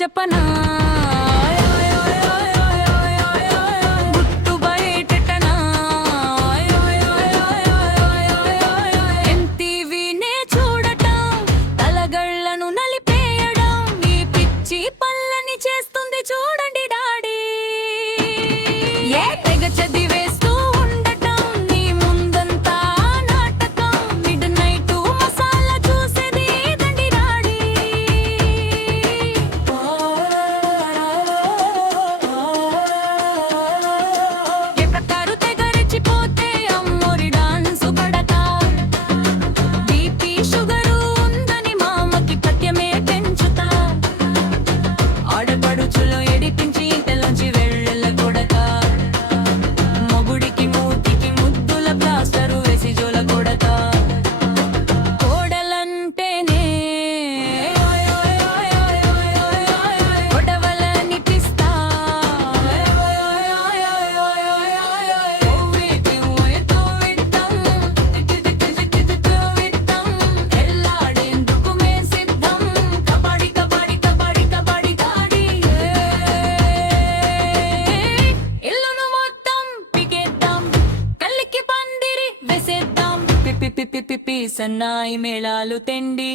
చెప్పనా గుట్టు బయటెట్టనా ఎంటీవీనే చూడటం తలగళ్ళను నలిపేయడం ఈ పిచ్చి పల్లని చేస్తుంది చూడండి డాడీ ఏ తెగ చదివేస్తూ ఉండటం నీ ముందంతా నాటకం మిడ్ నైట్ మసాలా చూసేది దండి డాడీ ఎక్కతారు తెగ రెచ్చిపోతే అమ్మోరి డాన్స్ పడతా బీపీ షుగరు ఉందని మామకి పథ్యమే పెంచుతా ఆడపడుచులు ఎడిపించి ఇంటలోంచి వెళ్ళ కొడతా మొగుడికి మూతికి ముద్దుల ప్లాస్టరు వేసి జోల కొడతా కోడలంటేనే కొడవలనిపిస్తా ఎల్లాడేందుకు మే సిద్ధం కబడి కబడి కబడి కబడి దాడి ఇల్లును మొత్తం పికేద్దాం కల్లికి పందిరి వేసేద్దాం పిప్పి పిప్పి పిప్పి సన్నాయి మేళాలు తెండి